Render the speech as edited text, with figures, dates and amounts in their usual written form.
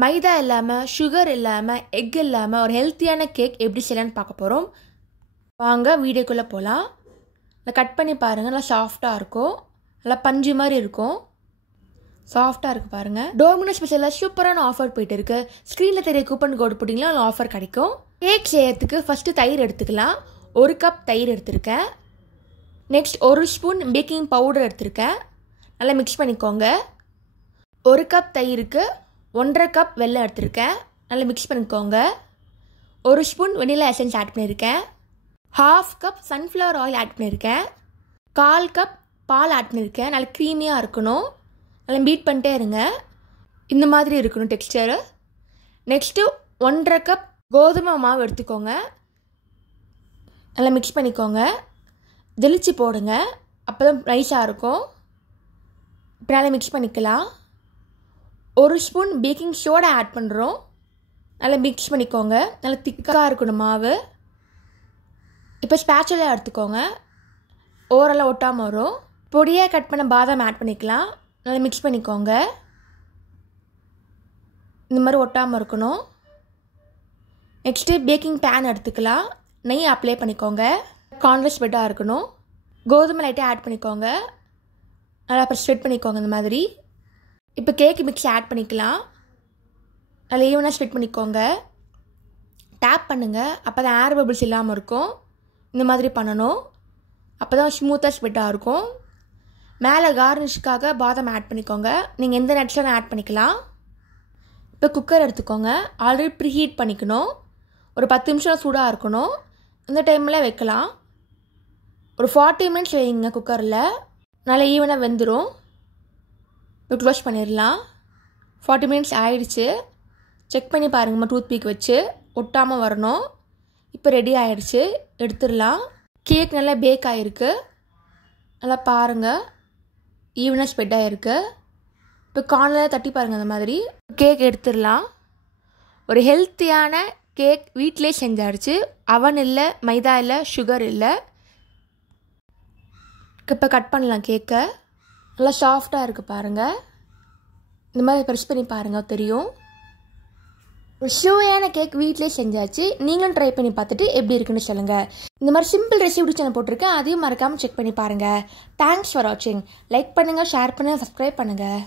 மைதா இல்லாமல் சுகர் இல்லாமல் எக் இல்லாமல் ஒரு ஹெல்த்தியான கேக் எப்படி செய்யலான்னு பார்க்க போகிறோம். வாங்க வீடியோக்குள்ளே போகலாம். நல்லா கட் பண்ணி பாருங்கள். நல்லா சாஃப்டாக இருக்கும், நல்லா பஞ்சு மாதிரி இருக்கும், சாஃப்டாக இருக்குது பாருங்கள். டோமினோஸ் ஸ்பெஷலில் சூப்பரான ஆஃபர் போயிட்டு இருக்குது. ஸ்க்ரீனில் தெரிய கூப்பன் கோடு போட்டிங்கன்னா அதில் ஆஃபர் கிடைக்கும். கேக் செய்யறதுக்கு ஃபஸ்ட்டு தயிர் எடுத்துக்கலாம். 1 கப் தயிர் எடுத்திருக்கேன். நெக்ஸ்ட் 1 ஸ்பூன் பேக்கிங் பவுடர் எடுத்திருக்கேன். நல்லா மிக்ஸ் பண்ணிக்கோங்க. 1 கப் தயிருக்கு 1.5 கப் வெல்லம் எடுத்திருக்கேன். நல்லா மிக்ஸ் பண்ணிக்கோங்க. 1 ஸ்பூன் வெனிலா எசன்ஸ் ஆட் பண்ணியிருக்கேன். 1/2 கப் சன்ஃப்ளவர் ஆயில் ஆட் பண்ணியிருக்கேன். 1/4 கப் பால் ஆட் பண்ணியிருக்கேன். நல்லா க்ரீமியாக இருக்கணும். நல்லா பீட் பண்ணிட்டே இருங்க. இந்த மாதிரி இருக்கணும் டெக்ஸ்டரு. நெக்ஸ்ட்டு 1.5 கப் கோதுமை மாவு எடுத்துக்கோங்க. நல்லா மிக்ஸ் பண்ணிக்கோங்க. ஜலிச்சு போடுங்க, அப்போ தான் நைஸாக இருக்கும். இப்போ நல்லா மிக்ஸ் பண்ணிக்கலாம். 1 ஸ்பூன் பேக்கிங் சோடா ஆட் பண்ணுறோம். நல்லா மிக்ஸ் பண்ணிக்கோங்க. நல்லா திக்காக இருக்கணும் மாவு. இப்போ ஸ்பேச்சுலா எடுத்துக்கோங்க. ஓரெல்லாம் ஒட்டாமல் வரும். பொடியாக கட் பண்ண பாதாம் ஆட் பண்ணிக்கலாம். நல்லா மிக்ஸ் பண்ணிக்கோங்க. இந்த மாதிரி ஒட்டாமல் இருக்கணும். நெக்ஸ்ட்டு பேக்கிங் பேன் எடுத்துக்கலாம். நெய் அப்ளை பண்ணிக்கோங்க. கான்வெக்ஸ் பெட்டாக இருக்கணும். கோதுமை லைட்டாக ஆட் பண்ணிக்கோங்க. நல்லா அப்புறம் ஸ்ப்ரெட் பண்ணிக்கோங்க இந்த மாதிரி. இப்போ கேக் மிக்ஸ் ஆட் பண்ணிக்கலாம். நல்லா ஈவனாக ஸ்ப்ரெட் பண்ணிக்கோங்க. டேப் பண்ணுங்கள், அப்போ தான் ஏர் பபிள்ஸ் இல்லாமல் இருக்கும். இந்த மாதிரி பண்ணணும், அப்போ தான் ஸ்மூத்தாக ஸ்ப்ரெட்டாக இருக்கும். மேலே கார்னிஷ்காக பாதாம் ஆட் பண்ணிக்கோங்க. நீங்கள் எந்த நட்ஸ்லாம் ஆட் பண்ணிக்கலாம். இப்போ குக்கர் எடுத்துக்கோங்க. ஆல்ரெடி ப்ரீ ஹீட் பண்ணிக்கணும். ஒரு 10 நிமிஷம் சூடாக இருக்கணும். இந்த டைமில் வைக்கலாம். ஒரு 40 மினிட்ஸ் வைங்க குக்கரில். நல்லா ஈவனாக வெந்துடும். இப்போ க்ளோஸ் பண்ணிடலாம். 40 மினிட்ஸ் ஆயிடுச்சு. செக் பண்ணி பாருங்கம்மா, டூத் பீக் வச்சு ஒட்டாமல் வரணும். இப்போ ரெடி ஆகிடுச்சு, எடுத்துடலாம். கேக் நல்லா பேக் ஆகிருக்கு. நல்லா பாருங்கள், ஈவனாக ஸ்ப்ரெட் ஆகிருக்கு. இப்போ கார்னரில் தட்டி பாருங்கள் அந்த மாதிரி. கேக் எடுத்துடலாம். ஒரு ஹெல்த்தியான கேக் வீட்டிலே செஞ்சாடுச்சு. அவன் இல்லை, மைதா இல்லை, சுகர் இல்லை. இப்போ கட் பண்ணலாம் கேக்கை. நல்லா சாஃப்டாக இருக்குது பாருங்கள். இந்த மாதிரி ப்ரெஸ் பண்ணி பாருங்கள், தெரியும். ஒரு ஷூயான கேக் வீட்டிலே செஞ்சாச்சு. நீங்களும் ட்ரை பண்ணி பார்த்துட்டு எப்படி இருக்குன்னு சொல்லுங்கள். இந்த மாதிரி சிம்பிள் ரெசிபி சேனல் போட்டிருக்கேன், அதையும் மறக்காமல் செக் பண்ணி பாருங்கள். தேங்க்ஸ் ஃபார் வாட்சிங். லைக் பண்ணுங்கள், ஷேர் பண்ணுங்கள், சப்ஸ்கிரைப் பண்ணுங்கள்.